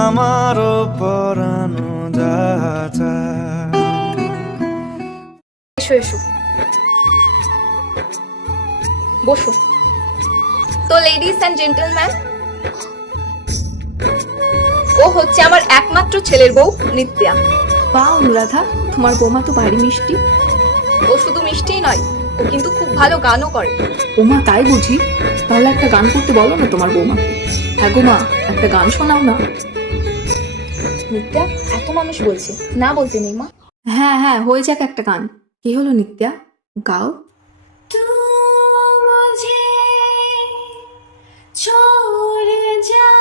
আমারও পরানো যাচা। এসো এসো, বসো। তো লেডিস অ্যান্ড জেন্টলম্যান, ও হচ্ছে আমার একমাত্র ছেলের বউ নিত্যা। বা অনুরাধা, তোমার বৌমা তো ভারী মিষ্টি। ও শুধু মিষ্টিই নয়, ও কিন্তু খুব ভালো গানও করে। ওমা, তাই বুঝি? তাহলে একটা গান করতে বলো না তোমার বৌমাকে। হ্যাঁ গো মা, একটা গান শোনাও না। নিত্যা, এত মানুষ বলছে, না বলতে নেই মা। হ্যাঁ হ্যাঁ, হয়ে যাক একটা গান। কি হলো নিত্যা, গাও। तू मुझे छोड़ जा